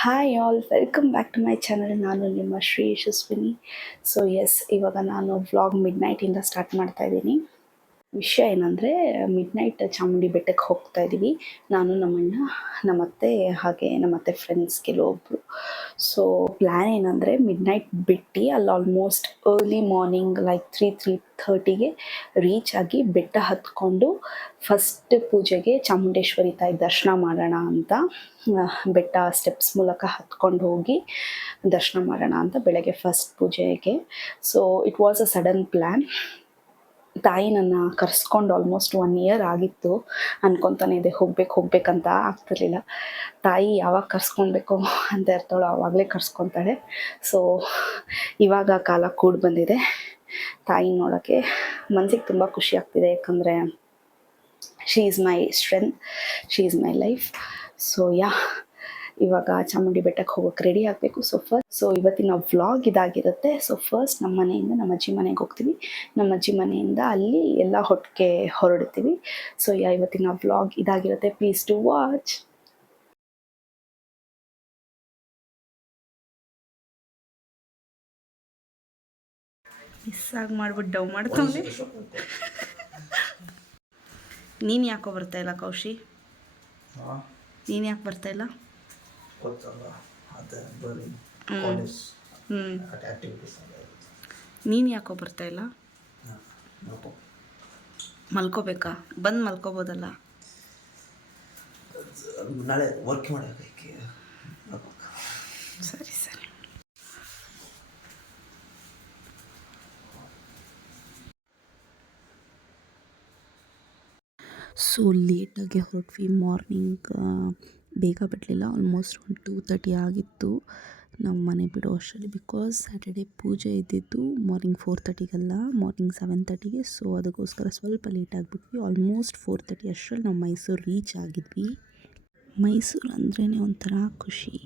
Hi all, welcome back to my channel. ನಾನು ನಿಮ್ಮ Shri Yashasvini. So S, ಇವಾಗ ನಾನು ವ್ಲಾಗ್ ಮಿಡ್ ನೈಟಿಂದ ಸ್ಟಾರ್ಟ್ ಮಾಡ್ತಾ ಇದ್ದೀನಿ. ವಿಷಯ ಏನಂದರೆ, ಮಿಡ್ ನೈಟ್ ಚಾಮುಂಡಿ ಬೆಟ್ಟಕ್ಕೆ ಹೋಗ್ತಾ ಇದ್ದೀವಿ. ನಾನು, ನಮ್ಮಣ್ಣ, ನಮ್ಮತ್ತೆ, ಹಾಗೆ ನಮ್ಮತ್ತೆ ಫ್ರೆಂಡ್ಸ್ ಕೆಲವೊಬ್ಬರು. ಸೊ ಪ್ಲ್ಯಾನ್ ಏನಂದರೆ, ಮಿಡ್ ನೈಟ್ ಬಿಟ್ಟು ಅಲ್ಲಿ ಆಲ್ಮೋಸ್ಟ್ ಅರ್ಲಿ ಮಾರ್ನಿಂಗ್ ಲೈಕ್ 3:30ಗೆ ರೀಚ್ ಆಗಿ ಬೆಟ್ಟ ಹತ್ಕೊಂಡು ಫಸ್ಟ್ ಪೂಜೆಗೆ ಚಾಮುಂಡೇಶ್ವರಿ ತಾಯಿ ದರ್ಶನ ಮಾಡೋಣ ಅಂತ, ಬೆಟ್ಟ ಸ್ಟೆಪ್ಸ್ ಮೂಲಕ ಹತ್ಕೊಂಡು ಹೋಗಿ ದರ್ಶನ ಮಾಡೋಣ ಅಂತ ಬೆಳಗ್ಗೆ ಫಸ್ಟ್ ಪೂಜೆಗೆ. So it was a sudden plan. ತಾಯಿ ನನ್ನ ಕರೆಸ್ಕೊಂಡು ಆಲ್ಮೋಸ್ಟ್ 1 ಇಯರ್ ಆಗಿತ್ತು. ಅನ್ಕೊತಾನೆ ಇದೆ ಹೋಗ್ಬೇಕಂತ ಆಗ್ತಿರ್ಲಿಲ್ಲ. ತಾಯಿ ಯಾವಾಗ ಕರ್ಸ್ಕೊಳ್ಬೇಕು ಅಂತ ಇರ್ತಾಳೋ ಆವಾಗಲೇ ಕರ್ಸ್ಕೊತಾಳೆ. ಸೊ ಇವಾಗ ಕಾಲ ಕೂಡಿ ಬಂದಿದೆ ತಾಯಿ ನೋಡೋಕ್ಕೆ. ಮನ್ಸಿಗೆ ತುಂಬ ಖುಷಿ ಆಗ್ತಿದೆ, ಯಾಕಂದರೆ she is my strength, she is my life. So ಇವಾಗ ಚಾಮುಂಡಿ ಬೆಟ್ಟಕ್ಕೆ ಹೋಗೋಕ್ಕೆ ರೆಡಿ ಆಗಬೇಕು. ಸೊ ಇವತ್ತಿನ ವ್ಲಾಗ್ ಇದಾಗಿರುತ್ತೆ. ಸೊ ಫಸ್ಟ್ ನಮ್ಮ ಮನೆಯಿಂದ ನಮ್ಮ ಅಜ್ಜಿ ಮನೆಗೆ ಹೋಗ್ತೀವಿ. ನಮ್ಮ ಅಜ್ಜಿ ಮನೆಯಿಂದ ಅಲ್ಲಿ ಎಲ್ಲ ಹೊಟ್ಟಿಗೆ ಹೊರಡ್ತೀವಿ. ಸೊ ಇವತ್ತಿನ ವ್ಲಾಗ್ ಇದಾಗಿರುತ್ತೆ. Please to watch. ಮಿಸ್ ಆಗಿ ಮಾಡ್ಬಿಟ್ಟು ಡವ್ ಮಾಡ್ತಾವೆ. ನೀನು ಯಾಕೋ ಬರ್ತಾ ಇಲ್ಲ ಕೌಶಿ? ನೀನು ಯಾಕೆ ಬರ್ತಾ ಇಲ್ಲ? ನೀನು ಯಾಕೋ ಬರ್ತಾ ಇಲ್ಲ? ಮಲ್ಕೋಬೇಕಾ? ಬಂದು ಮಲ್ಕೋಬೋದಲ್ಲ. ನಾಳೆ ವರ್ಕ್ ಮಾಡೋಕ್ಕೆ. ಸರಿ. ಸೊ ಲೇಟಾಗಿ ಹೊರಟ್ವಿ. ಮಾರ್ನಿಂಗ್ ಬೇಗ ಬಿಡಲಿಲ್ಲ. ಆಲ್ಮೋಸ್ಟ್ ಒಂದು 2:30 ಆಗಿತ್ತು ನಾವು ಮನೆ ಬಿಡೋ ಅಷ್ಟರಲ್ಲಿ. ಬಿಕಾಸ್ ಸ್ಯಾಟರ್ಡೇ ಪೂಜೆ ಇದ್ದಿದ್ದು ಮಾರ್ನಿಂಗ್ 4:30ಗಲ್ಲ, ಮಾರ್ನಿಂಗ್ 7:30ಗೆ. ಸೊ ಅದಕ್ಕೋಸ್ಕರ ಸ್ವಲ್ಪ ಲೇಟ್ ಆಗಿಬಿಟ್ವಿ. ಆಲ್ಮೋಸ್ಟ್ 4:30 ಅಷ್ಟರಲ್ಲಿ ನಾವು ಮೈಸೂರು ರೀಚ್ ಆಗಿದ್ವಿ. ಮೈಸೂರು ಅಂದ್ರೇ ಒಂಥರ ಖುಷಿ,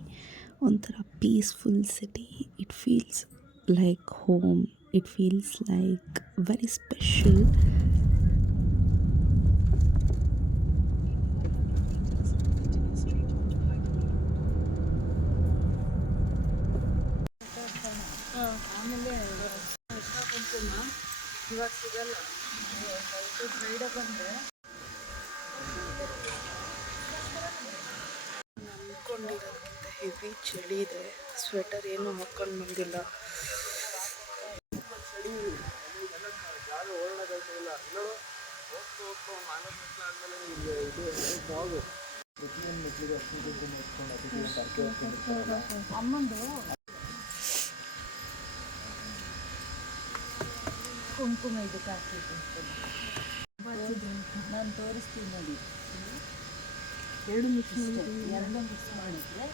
ಒಂಥರ peaceful city. It feels like home, it feels like very special. ಇವಾಗ ಸಿಗಲ್ಲ. ಫ್ರೈಡೆ ಬಂದರೆ ಅಂದ್ಕೊಂಡಿರೋದಕ್ಕಿಂತ ಹೆವಿ ಚಳಿ ಇದೆ. ಸ್ವೆಟರ್ ಏನೂ ಹಾಕ್ಕೊಂಡು ಬಂದಿಲ್ಲ. ಅಮ್ಮಂದು ಕುಂಕುಮ ಇದಕ್ಕೆ ಹಾಕಿದ್ದು ನಾನು ತೋರಿಸ್ತೀನಿ ನೋಡಿ. ಎರಡು ಮಿಕ್ಸ್ ಮಾಡಿದ್ರೆ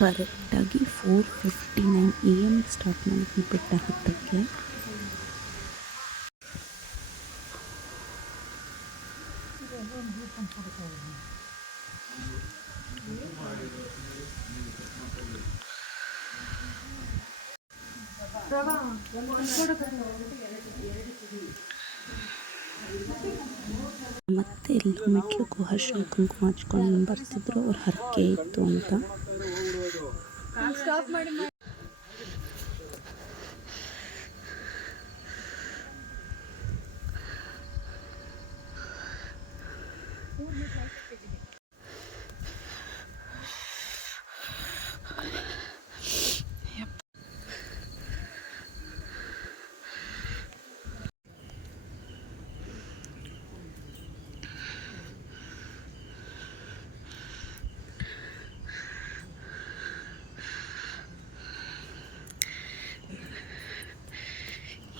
ಕರೆಕ್ಟಾಗಿ 4:59 AM ಸ್ಟಾರ್ಟ್ ಮಾಡಿದ್ವಿ ಬೆಟ್ಟ ಹತ್ತಕ್ಕೆ. ಮತ್ತೆ ಎಲ್ಲ ಮೆಟ್ಲಿಗೂ ಅರಿಶಿನ ಕುಂಕುಮ ಹಚ್ಕೊಂಡು ಬರ್ತಿದ್ರು. ಅವ್ರ ಹರಕೆ ಇತ್ತು ಅಂತ.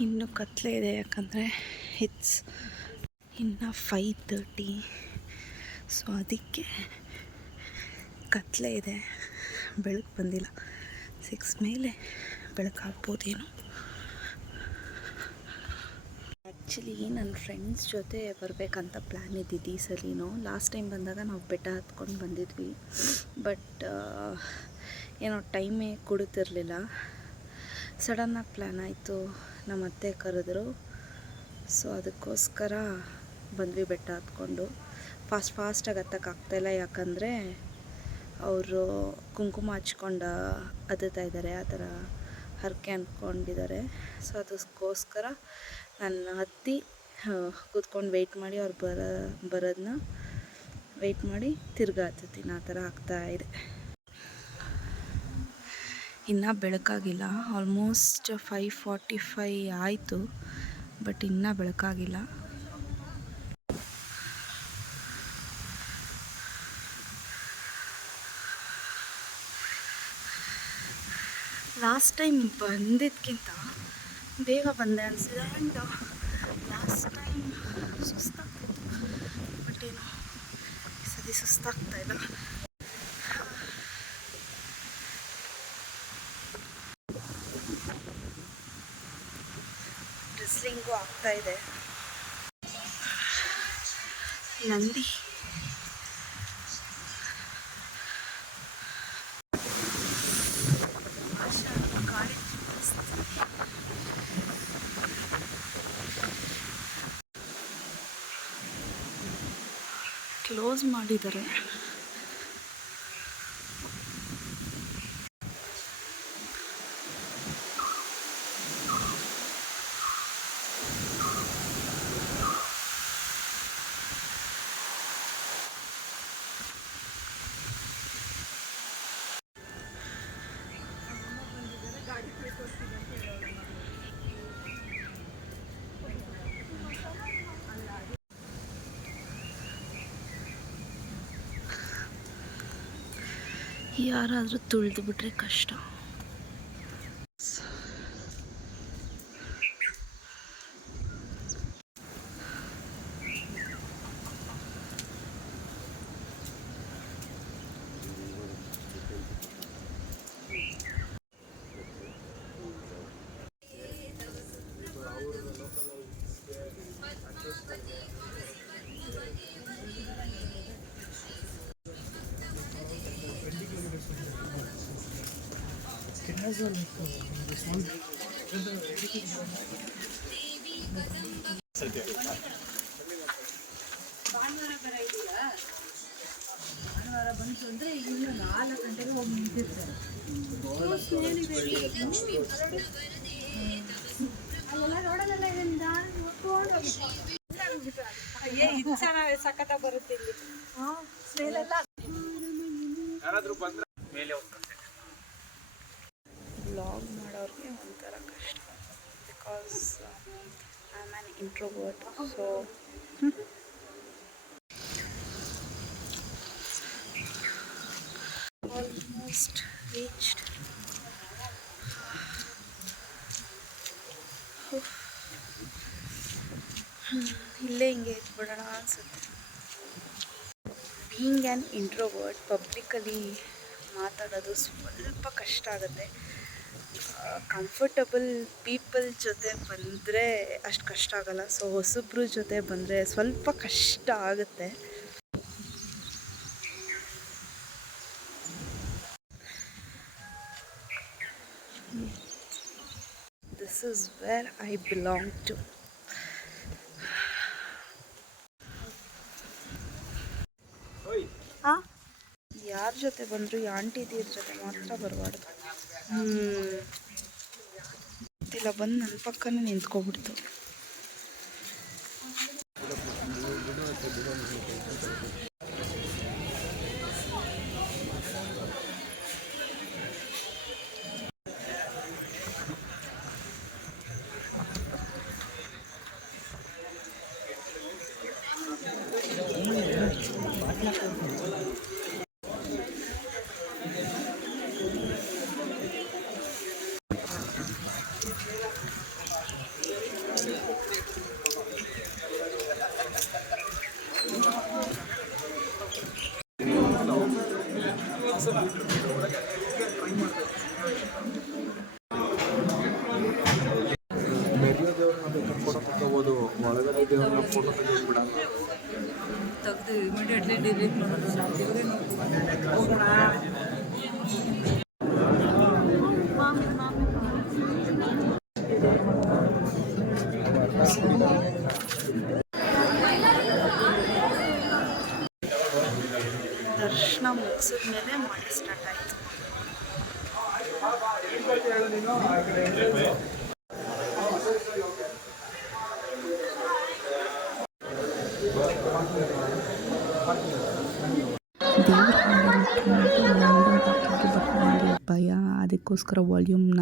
ಇನ್ನೂ ಕತ್ಲೆ ಇದೆ, ಯಾಕಂದರೆ ಇಟ್ಸ್ ಇನ್ನು 5:30. ಸೊ ಅದಕ್ಕೆ ಕತ್ಲೆ ಇದೆ, ಬೆಳಕು ಬಂದಿಲ್ಲ. 6 ಮೇಲೆ ಬೆಳಕಾಗ್ಬೋದೇನೋ. ಆ್ಯಕ್ಚುಲಿ ನನ್ನ ಫ್ರೆಂಡ್ಸ್ ಜೊತೆ ಬರಬೇಕಂತ ಪ್ಲ್ಯಾನ್ ಇದ್ದಿದ್ದು ಈ ಸಲಿನೂ. ಲಾಸ್ಟ್ ಟೈಮ್ ಬಂದಾಗ ನಾವು ಬೆಟ್ಟ ಹತ್ಕೊಂಡು ಬಂದಿದ್ವಿ. ಬಟ್ ಏನೋ ಟೈಮೇ ಕೊಡುತ್ತಿರಲಿಲ್ಲ. ಸಡನ್ನಾಗಿ ಪ್ಲ್ಯಾನ್ ಆಯಿತು, ನಮ್ಮ ಅತ್ತೆ ಕರೆದ್ರು. ಸೊ ಅದಕ್ಕೋಸ್ಕರ ಬಂದ್ವಿ ಬೆಟ್ಟ ಹತ್ಕೊಂಡು. ಫಾಸ್ಟಾಗಿ ಹತ್ತಕ್ಕಾಗ್ತಾಯಿಲ್ಲ, ಯಾಕಂದರೆ ಅವರು ಕುಂಕುಮ ಹಚ್ಕೊಂಡು ಹತ್ತುತ್ತಾ ಇದ್ದಾರೆ, ಆ ಥರ ಹರಕೆ ಅಂದ್ಕೊಂಡಿದ್ದಾರೆ. ಸೊ ಅದಕ್ಕೋಸ್ಕರ ನಾನು ಹತ್ತಿ ಕೂತ್ಕೊಂಡು ವೆಯ್ಟ್ ಮಾಡಿ ಅವ್ರು ಬರೋದನ್ನ ವೆಯ್ಟ್ ಮಾಡಿ ತಿರ್ಗಾ ಹತ್ತುತ್ತೀನಿ. ಆ ಥರ ಆಗ್ತಾಯಿದೆ. ಇನ್ನೂ ಬೆಳಕಾಗಿಲ್ಲ. ಆಲ್ಮೋಸ್ಟ್ 5:45 ಆಯಿತು, ಬಟ್ ಇನ್ನೂ ಬೆಳಕಾಗಿಲ್ಲ. ಲಾಸ್ಟ್ ಟೈಮ್ ಬಂದಿದ್ದಕ್ಕಿಂತ ಬೇಗ ಬಂದೆ ಅನಿಸಿದೆ. ಆ್ಯಂಡ್ ಲಾಸ್ಟ್ ಟೈಮ್ ಸುಸ್ತಾಗ್ತಿತ್ತು, ಬಟ್ ಏನು ಈ ಸತಿ ಸುಸ್ತಾಗ್ತಾಯಿಲ್ಲ. ಡ್ರೆಸ್ಲಿಂಗು ಆಗ್ತಾಯಿದೆ. ನಂದಿ ಕ್ಲೋಸ್ ಮಾಡಿದ್ದಾರೆ. ಯಾರಾದರೂ ತುಳಿದು ಬಿಟ್ರೆ ಕಷ್ಟ. ಭಾನುವಾರ ಬಂತು ಅಂದರೆ ಇನ್ನು 4 ಗಂಟೆಗೆ ಹೋಗಿ ನಿಂತಿರ್ತಾರೆ. ಅಲ್ಲೆಲ್ಲ ರೋಡಲ್ಲೆಲ್ಲ ಇದರಿಂದ ಸಖತ್ತ ಬರುತ್ತೆ ಇಲ್ಲಿ. ಸ್ಮೆಲೆಲ್ಲ ವ್ಲಾಗ್ ಮಾಡೋರಿಗೆ ಒಂಥರ ಕಷ್ಟ, because I am an introvert. So almost reached. ಇಲ್ಲೇ ಹಿಂಗೆ ಇದ್ಬಿಡೋಣ ಅನಿಸುತ್ತೆ. ಬೀಯಿಂಗ್ ಆ್ಯನ್ ಇಂಟ್ರೋವರ್ಟ್, ಪಬ್ಲಿಕಲ್ಲಿ ಮಾತಾಡೋದು ಸ್ವಲ್ಪ ಕಷ್ಟ ಆಗುತ್ತೆ. ಕಂಫರ್ಟಬಲ್ ಪೀಪಲ್ ಜೊತೆ ಬಂದರೆ ಅಷ್ಟು ಕಷ್ಟ ಆಗೋಲ್ಲ. ಸೊ ಹೊಸಬ್ರ ಜೊತೆ ಬಂದರೆ ಸ್ವಲ್ಪ ಕಷ್ಟ ಆಗುತ್ತೆ. This is where I belong to. ಯಾರ ಜೊತೆ ಬಂದರೂ ಈ ಆಂಟಿದಿರ ಜೊತೆ ಮಾತ್ರ ಬರಬಾರ್ದು. ಇಲ್ಲ ಬಂದು ನನ್ನ ಪಕ್ಕನೇ ನಿಂತ್ಕೊಬಿಡ್ತು. ಒಳಗಡೆ ದೇವ್ರನ್ನ ಫೋಟೋ ತೆಗೆದ್ಬಿಡ ತೆಗೆದು ಇಮಿಡಿಯೇಟ್ಲಿ ಡಿಲೀಟ್ ಮಾಡೋದು. ನಾವು ದೇವರೇ ಹೋಗೋಣ. ದರ್ಶನ ಮುಗಿಸ್ಕೊಂಡು ಮುಗಿಸಿದ ಮೇಲೆ ಮಳೆ ಸ್ಟಾರ್ಟ್ ಆಯಿತು. ಭಯ, ಅದಕ್ಕೋಸ್ಕರ ವಾಲ್ಯೂಮ್ನ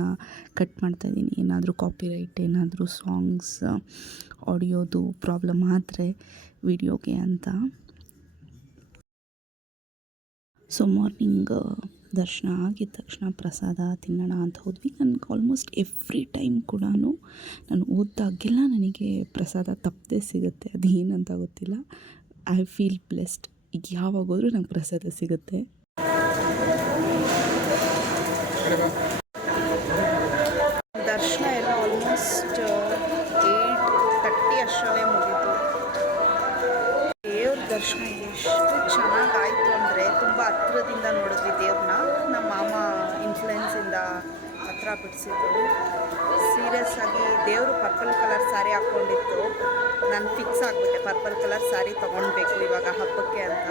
ಕಟ್ ಮಾಡ್ತಾಯಿದ್ದೀನಿ. ಏನಾದರೂ ಕಾಪಿರೈಟ್, ಏನಾದರೂ ಸಾಂಗ್ಸ್ ಆಡಿಯೋದು ಪ್ರಾಬ್ಲಮ್ ಆದರೆ ವಿಡಿಯೋಗೆ ಅಂತ. ಸೊ ಮಾರ್ನಿಂಗ್ ದರ್ಶನ ಆಗಿದ ತಕ್ಷಣ ಪ್ರಸಾದ ತಿನ್ನೋಣ ಅಂತ ಹೋದ್ವಿ. ನನಗೆ ಆಲ್ಮೋಸ್ಟ್ ಎವ್ರಿ ಟೈಮ್ ಕೂಡ ನಾನು ಓದಿದಾಗೆಲ್ಲ ನನಗೆ ಪ್ರಸಾದ ತಪ್ಪದೆ ಸಿಗುತ್ತೆ. ಅದು ಏನಂತ ಗೊತ್ತಿಲ್ಲ. I feel blessed. ಯಾವಾಗ ಹೋದ್ರೂ ನಂಗೆ ಪ್ರಸಾದ ಸಿಗುತ್ತೆ. ದರ್ಶನ ಎಲ್ಲ ಆಲ್ಮೋಸ್ಟ್ 8:30 ಅಷ್ಟರಲ್ಲೇ ಮುಗೀತು. ದೇವ್ರ ದರ್ಶನ ಎಷ್ಟು ಚೆನ್ನಾಗಾಯಿತು ಅಂದರೆ ತುಂಬ ಹತ್ರದಿಂದ ನೋಡಿದ್ವಿ ದೇವ್ರನ್ನ. ನಮ್ಮ ಮಾಮ ಇನ್ಫ್ಲುಯೆನ್ಸಿಂದ ಹತ್ರ ಬಿಡಿಸಿದ್ರು. ಸೀರಿಯಸ್ ಆಗಿ ದೇವರು ಪರ್ಪಲ್ ಕಲರ್ ಸ್ಯಾರಿ ಹಾಕ್ಕೊಂಡಿತ್ತು. ನಾನು ಫಿಕ್ಸ್ ಆಗಿಬಿಟ್ಟೆ ಪರ್ಪಲ್ ಕಲರ್ ಸ್ಯಾರಿ ತೊಗೊಳ್ಬೇಕು ಇವಾಗ ಹಬ್ಬಕ್ಕೆ ಅಂತ.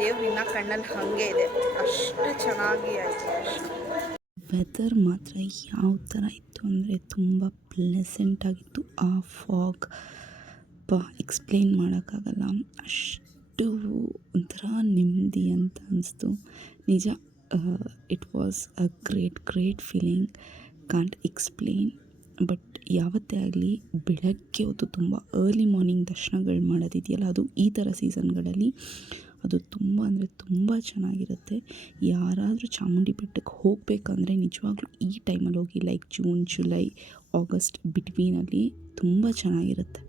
ದೇವ್ರು ಇನ್ನೂ ಕಣ್ಣಲ್ಲಿ ಹಾಗೆ ಇದೆ, ಅಷ್ಟು ಚೆನ್ನಾಗಿ ಆಯಿತು. ವೆದರ್ ಮಾತ್ರ ಯಾವ ಥರ ಇತ್ತು ಅಂದರೆ ತುಂಬ ಪ್ಲೆಸೆಂಟಾಗಿತ್ತು. ಆ ಫಾಗ್ ಎಕ್ಸ್ಪ್ಲೇನ್ ಮಾಡೋಕ್ಕಾಗಲ್ಲ, ಅಷ್ಟು ಒಂಥರ ನೆಮ್ಮದಿ ಅಂತ ಅನಿಸ್ತು. ನಿಜ, it was a great feeling, can't explain. But ಯಾವತ್ತೇ ಆಗಲಿ ಬೆಳಗ್ಗೆ ಹೊತ್ತು ತುಂಬ ಅರ್ಲಿ ಮಾರ್ನಿಂಗ್ ದರ್ಶನಗಳು ಮಾಡೋದಿದೆಯಲ್ಲ, ಅದು ಈ ಥರ ಸೀಸನ್ಗಳಲ್ಲಿ ಅದು ತುಂಬ ಅಂದರೆ ತುಂಬ ಚೆನ್ನಾಗಿರುತ್ತೆ. ಯಾರಾದರೂ ಚಾಮುಂಡಿ ಬೆಟ್ಟಕ್ಕೆ ಹೋಗಬೇಕಂದ್ರೆ ನಿಜವಾಗ್ಲೂ ಈ ಟೈಮಲ್ಲಿ ಹೋಗಿ, ಲೈಕ್ ಜೂನ್, ಜುಲೈ, ಆಗಸ್ಟ್ ಬಿಟ್ವೀನಲ್ಲಿ ತುಂಬ ಚೆನ್ನಾಗಿರುತ್ತೆ.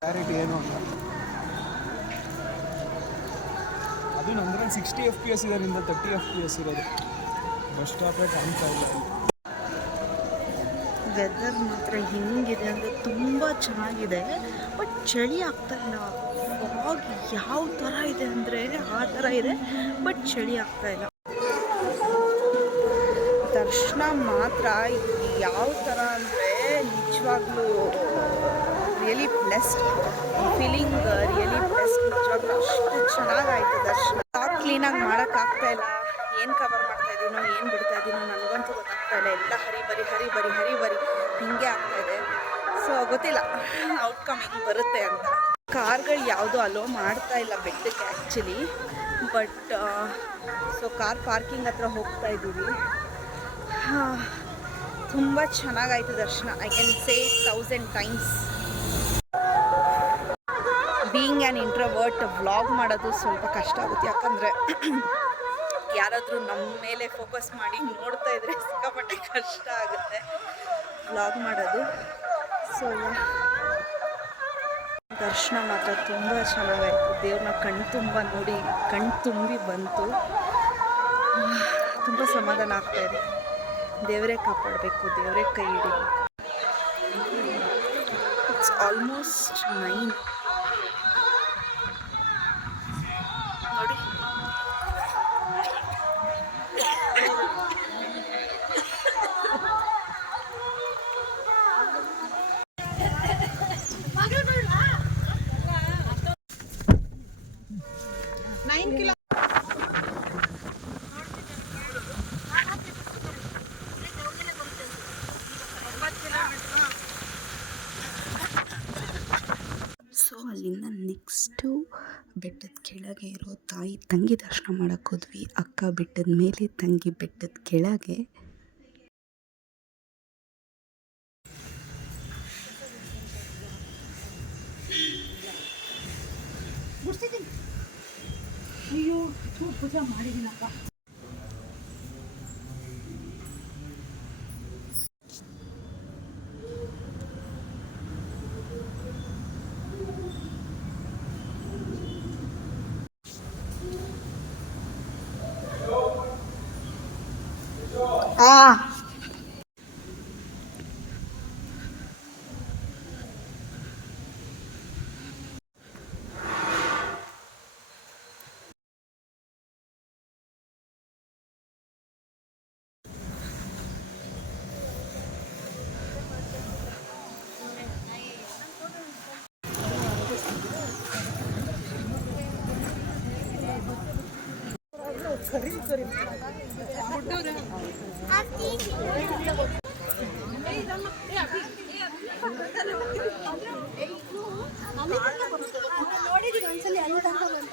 ಕ್ಲಾರಿಟಿ ಏನು ಅಂತ ಅದು ನಂತರ 60 FPS ಇದರಿಂದ 30 FPS ಇರೋದು. ಬಸ್ ಸ್ಟಾಪೇ ಕಾಣ್ತಾ ಇಲ್ಲ. ವೆದರ್ ಮಾತ್ರ ಹೆಂಗಿದೆ ಅಂದರೆ ತುಂಬ ಚೆನ್ನಾಗಿದೆ, ಬಟ್ ಚಳಿ ಆಗ್ತಾಯಿಲ್ಲ. ಫಾಗ್ ಯಾವ ಥರ ಇದೆ ಅಂದರೆ ಆ ಥರ ಇದೆ, ಬಟ್ ಚಳಿ ಆಗ್ತಾಯಿಲ್ಲ. ದರ್ಶನ ಮಾತ್ರ ಯಾವ ಥರ ಅಂದರೆ ನಿಜವಾಗ್ಲೂ really blessed feeling, really blessed. ನಿಜವಾಗ್ಲೂ ಅಷ್ಟು ಚೆನ್ನಾಗಾಯಿತು ದರ್ಶನ. ಟಾಪ್ ಕ್ಲೀನಾಗಿ ಮಾಡೋಕ್ಕಾಗ್ತಾಯಿಲ್ಲ. ಏನು ಕವರ್ ಮಾಡ್ತಾಯಿದ್ದೀನೋ ಏನು ಬಿಡ್ತಾಯಿದ್ದೀನೋ ನನಗಂತೂ ಗೊತ್ತಾಗ್ತಾಯಿಲ್ಲ. ಎಲ್ಲ ಹರಿ ಹೀಗೆ ಆಗ್ತಾಯಿದೆ. ಸೊ ಗೊತ್ತಿಲ್ಲ ಔಟ್ಕಮ್ ಹೆಂಗೆ ಬರುತ್ತೆ ಅಂತ. ಕಾರ್ಗಳು ಯಾವುದೂ ಅಲೋ ಮಾಡ್ತಾ ಇಲ್ಲ ಬೆಟ್ಟಕ್ಕೆ actually. But so car parking ಹತ್ರ ಹೋಗ್ತಾ ಇದ್ದೀವಿ. ತುಂಬ ಚೆನ್ನಾಗಾಯಿತು ದರ್ಶನ. I can say 1000 times. Being an introvert, vlog ಮಾಡೋದು ಸ್ವಲ್ಪ ಕಷ್ಟ ಆಗುತ್ತೆ. ಯಾಕಂದರೆ ಯಾರಾದರೂ ನಮ್ಮ ಮೇಲೆ ಫೋಕಸ್ ಮಾಡಿ ನೋಡ್ತಾ ಇದ್ದರೆ ಸಿಕ್ಕಾಪಟ್ಟೆ ಕಷ್ಟ ಆಗುತ್ತೆ ವ್ಲಾಗ್ ಮಾಡೋದು. ಸೊ ದರ್ಶನ ಮಾತ್ರ ತುಂಬ ಚೆನ್ನಾಗಾಯಿತು. ದೇವ್ರನ್ನ ಕಣ್ಣು ತುಂಬಿ ಬಂತು. ತುಂಬ ಸಮಾಧಾನ ಆಗ್ತಾಯಿದೆ. ದೇವರೇ ಕಾಪಾಡಬೇಕು, ದೇವರೇ ಕೈ ಹಿಡಿಬೇಕು. ಇಟ್ಸ್ ಆಲ್ಮೋಸ್ಟ್ 9 ನೋಡಿ. ಸೊ ಅಲ್ಲಿಂದ ನೆಕ್ಸ್ಟು ಬೆಟ್ಟದ ಕೆಳಗೆ ಇರೋ ತಂಗಿ ದರ್ಶನ ಮಾಡೋಕ್ಕೆ ಹೋದ್ವಿ. ಅಕ್ಕ ಬೆಟ್ಟದ ಮೇಲೆ, ತಂಗಿ ಬೆಟ್ಟದ ಕೆಳಗೆ. ಅಯ್ಯೋ ಪೂಜೆ ಮಾಡಿದ್ದೀನಪ್ಪ. ನೋಡಿದೀನಿ ಒಂದ್ಸಲಿ ಅಲ್ಲಿ ತನಕ ಬಂದು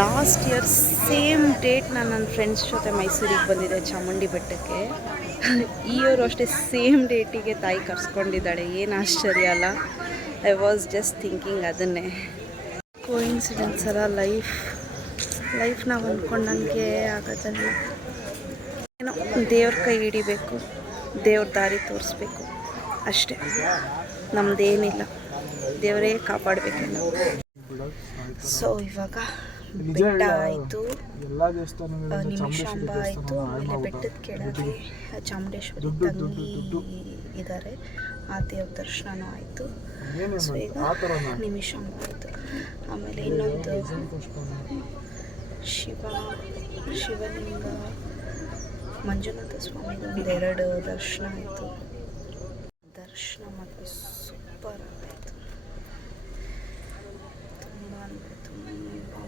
ಲಾಸ್ಟ್ ಇಯರ್ ಸೇಮ್ ಡೇಟ್ ನಾನು ನನ್ನ ಫ್ರೆಂಡ್ಸ್ ಜೊತೆ ಮೈಸೂರಿಗೆ ಬಂದಿದ್ದೆ ಚಾಮುಂಡಿ ಬೆಟ್ಟಕ್ಕೆ. ಈ ಇಯರ್ ಅಷ್ಟೇ ಸೇಮ್ ಡೇಟಿಗೆ ತಾಯಿ ಕರ್ಸ್ಕೊಂಡಿದ್ದಾಳೆ. ಏನು ಆಶ್ಚರ್ಯ ಅಲ್ಲ. ಐ ವಾಸ್ ಜಸ್ಟ್ ಥಿಂಕಿಂಗ್ ಅದನ್ನೇ. ಕೋಇನ್ಸಿಡೆನ್ಸ್ ಅಲ್ಲ ಲೈಫ್ ನಾವು ಅಂದ್ಕೊಂಡಂಗೆ ಆಗೋದಲ್ಲ. ಏನೋ ದೇವ್ರ ಕೈ ಹಿಡಿಬೇಕು, ದೇವ್ರ ದಾರಿ ತೋರಿಸ್ಬೇಕು ಅಷ್ಟೇ. ನಮ್ಮದೇನಿಲ್ಲ, ದೇವರೇ ಕಾಪಾಡಬೇಕೆಲ್ಲ. ಸೊ ಇವಾಗ ಬೆಟ್ಟ ಆಯಿತು, ನಿಮಿಷಾಂಬ ಆಯಿತು, ಆಮೇಲೆ ಬೆಟ್ಟದ ಕೆಳಗೆ ಚಾಮುಂಡೇಶ್ವರಿ ತಂಗಿ ಇದ್ದಾರೆ, ಆ ದೇವ್ರ ದರ್ಶನನೂ ಆಯಿತು. ಸೊ ಈಗ ನಿಮಿಷಾಂಬ ಆಯಿತು. ಆಮೇಲೆ ಇನ್ನೊಂದು ಶಿವಲಿಂಗ ಮಂಜುನಾಥ ಸ್ವಾಮಿದು ಒಂದೆರಡು ದರ್ಶನ ಆಯಿತು. ದರ್ಶನ ಮತ್ತು ಸೂಪರ್ ಆಯಿತು. ತುಂಬ ಅಂದರೆ ತುಂಬ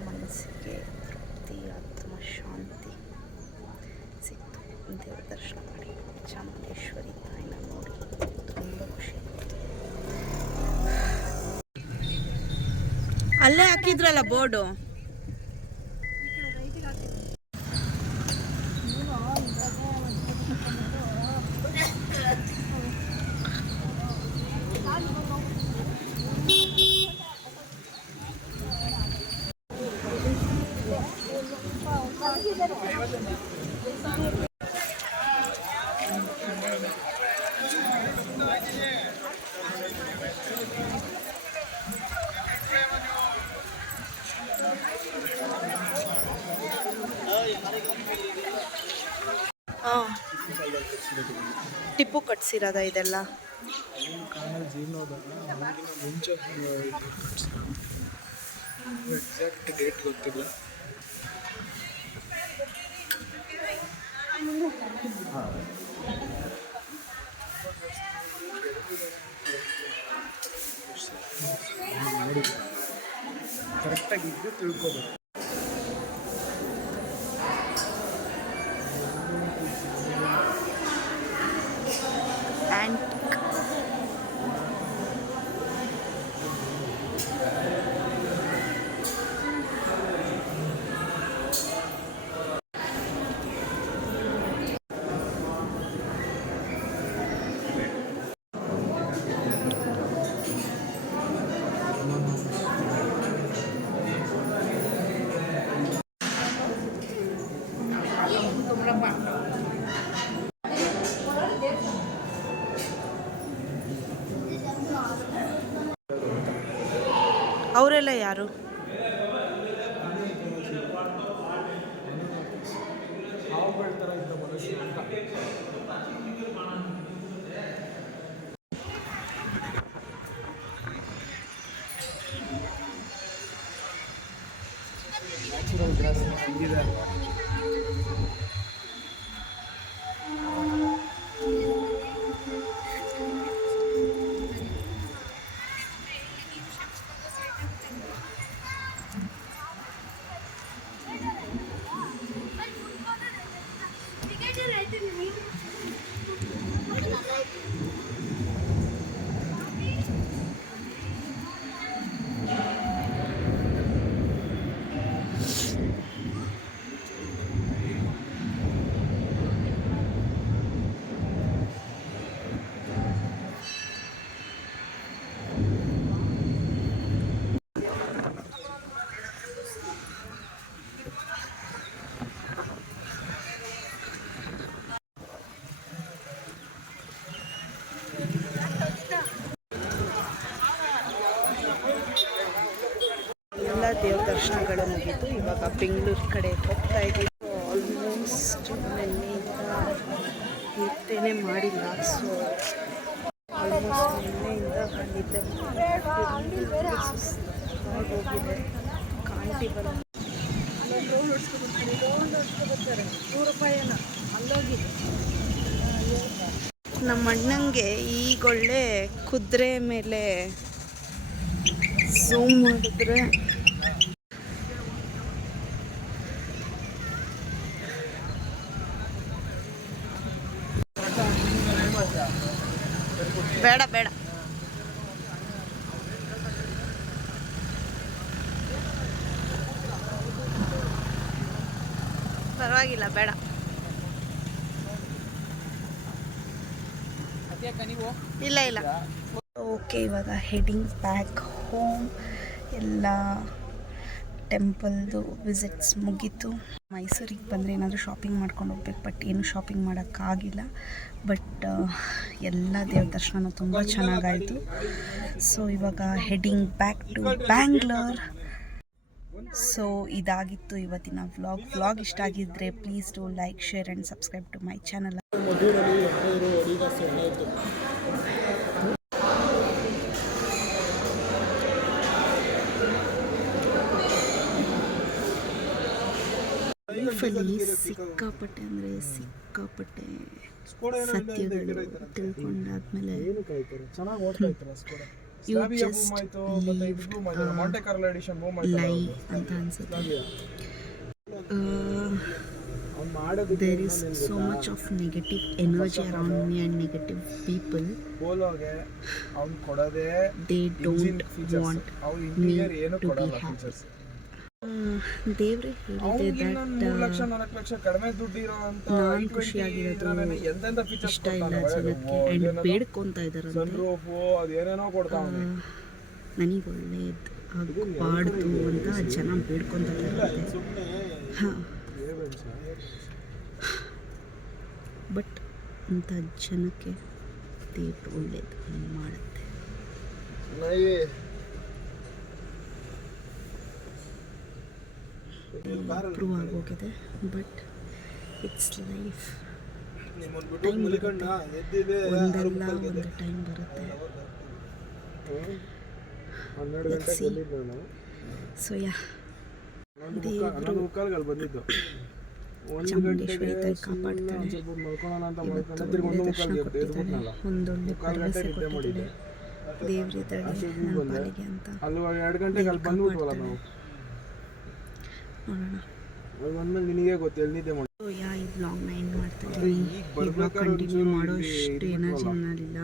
ಮನಸ್ಸಿಗೆ ತೃಪ್ತಿ, ಆತ್ಮ ಶಾಂತಿ ಸಿಕ್ತು ದೇವ್ರ ದರ್ಶನ ಮಾಡಿ. ಚಾಮುಂಡೇಶ್ವರಿ ತಾಯಿನ ನೋಡಿ ತುಂಬ ಖುಷಿ ಆಯಿತು. ಅಲ್ಲೇ ಹಾಕಿದ್ರಲ್ಲ ಬೋರ್ಡು. ಟಿಪ್ಪು ಕಟ್ಸಿರೋದ ಇದೆಲ್ಲ. ಮುಂಚೆ ಎಕ್ಸಾಕ್ಟ್ ಡೇಟ್ ಗೊತ್ತಿಲ್ಲ. ಕರೆಕ್ಟಾಗಿ ಇದ್ದು ತಿಳ್ಕೊಬೇಕು. ಅವರೆಲ್ಲ ಯಾರು? ಹಾವುಗಳ ಥರ ಇದ್ದ ಮನುಷ್ಯರು ಅಂತ. ನ್ಯಾಚುರಲ್ ಗ್ರಾಸ್ ಹೆಂಗಿದೆ ಅಲ್ವಾ. ಎಲ್ಲ ದೇವ್ರ ದರ್ಶನಗಳು ಮುಗಿತು. ಇವಾಗ ಬೆಂಗಳೂರು ಕಡೆ ಹೋಗ್ತಾ ಇದ್ದೀವಿ. ಆಲ್ಮೋಸ್ಟ್ ನಿನ್ನೆಯಿಂದ ನಿದ್ದೆನೇ ಮಾಡಿಲ್ಲ. ಸೊ ಆಲ್ಮೋಸ್ಟ್ ನಿನ್ನೆಯಿಂದ ನಿದ್ದೆ ಹೋಗಿದೆ. ಕಾಂಟಿ ಬರೋದು ನಮ್ಮ ಅಣ್ಣಂಗೆ ಈಗೊಳ್ಳೆ ಕುದುರೆ ಮೇಲೆ ಝೂಮ್ ಮಾಡಿದ್ರೆ ಬೇಡ ಬೇಡ ಪರವಾಗಿಲ್ಲ ಬೇಡ. ಇಲ್ಲ ಇಲ್ಲ. ಓಕೆ, ಇವಾಗ ಹೆಡಿಂಗ್ ಬ್ಯಾಕ್ ಹೋಮ್. ಎಲ್ಲ ಟೆಂಪಲ್ದು ವಿಸಿಟ್ಸ್ ಮುಗೀತು. ಮೈಸೂರಿಗೆ ಬಂದರೆ ಏನಾದರೂ ಶಾಪಿಂಗ್ ಮಾಡ್ಕೊಂಡು ಹೋಗ್ಬೇಕು, ಬಟ್ ಏನು ಶಾಪಿಂಗ್ ಮಾಡೋಕ್ಕಾಗಿಲ್ಲ. ಬಟ್ ಎಲ್ಲ ದೇವ್ರ ದರ್ಶನ ತುಂಬ ಚೆನ್ನಾಗಾಯಿತು. ಸೊ ಇವಾಗ heading back to Bangalore. So ಇದಾಗಿತ್ತು ಇವತ್ತಿನ ವ್ಲಾಗ್ ಇಷ್ಟ ಆಗಿದ್ದರೆ please do like, share and subscribe to my channel. ಲೈಫಲ್ಲಿ ಸಿಕ್ಕಾಪಟ್ಟೆ ಅಂದರೆ ಸಿಕ್ಕಾಪಟ್ಟೆ ಸತ್ಯಗಳು ತಿಳ್ಕೊಂಡಾದ್ಮೇಲೆ ಯು ಜಸ್ಟ್ ಲೈ ಅಂತ ಅನ್ಸುತ್ತೆ. There is so much of negative energy around me and negative people. They don't want me to be happy. ದೇವ್ರೆ ಹೇಳಿದೆ that ನಾನು ಖುಷಿಯಾಗಿರೋದು ಇಷ್ಟ ಇಲ್ಲ ಜನಕ್ಕೆ ಆ್ಯಂಡ್ ಬೇಡ್ಕೊತಾ ಇದ್ದಾರಂತೆ ನನಗೆ ಒಳ್ಳೇದು ಆಗಬಾರ್ದು ಅಂತ ಜನ ಬೇಡ್ಕೊತಾ ಇದ್ದಾರಂತೆ. ಹಾಂ, ಬಟ್ ಅಂಥ ಜನಕ್ಕೆ ದೇವ್ರು ಒಳ್ಳೇದು ಮಾಡುತ್ತೆ. ಪ್ರೂವ್ ಆಗೋಗಿದೆ. But it's life. ಟೈಮ್ ಒಂದಲ್ಲ ಒಂದು ಟೈಮ್ ಬರುತ್ತೆ. ಸೊ ಯಾ, ದೇವರು ಚಾಮುಂಡೇಶ್ವರಿ ತಾಯಿ ಕಾಪಾಡ್ತಾಳೆ. ಇವತ್ತು ಒಳ್ಳೆ ದರ್ಶನ ಕೊಟ್ಟಿದ್ದಾಳೆ, ಒಂದೊಳ್ಳೆ ಭರವಸೆ ಕೊಟ್ಟಿದ್ದಾಳೆ. ದೇವರಿದ್ದಾಳೆ ನನ್ನ ಪಾಲಿಗೆ ಅಂತ ಕಾಪಾಡ್ತಾಳೆ. ಯಾ ಈ ವ್ಲಾಗ್ನ ಎಂಡ್ ಮಾಡ್ತಾ ಇದ್ದೀನಿ. ಈ ವ್ಲಾಗ್ ಕಂಟಿನ್ಯೂ ಮಾಡೋಷ್ಟು ಎನರ್ಜಿ ನನ್ನಲ್ಲಿಲ್ಲ.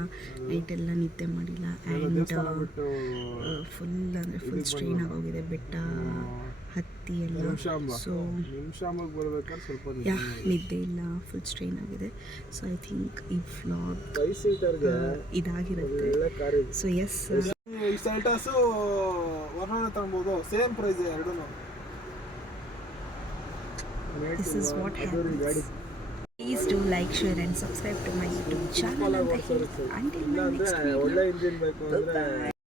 ನೈಟೆಲ್ಲ ನಿದ್ದೆ ಮಾಡಿಲ್ಲ ಆ್ಯಂಡ್ ಫುಲ್ ಅಂದರೆ ಫುಲ್ ಸ್ಟ್ರೈನ್ ಆಗೋಗಿದೆ ಬೆಟ್ಟ ಹತ್ತಿ ಎಲ್ಲ. ಸೊ ಯಾ ನಿದ್ದೆ ಇಲ್ಲ, ಫುಲ್ ಸ್ಟ್ರೈನ್ ಆಗಿದೆ. ಸೊ ಐ ಥಿಂಕ್ ಈ ವ್ಲಾಗ್ ಇದಾಗಿರುತ್ತೆ. So yes, this is what happens. Please do like, share and subscribe to my YouTube channel. Until my next video. Bye-bye.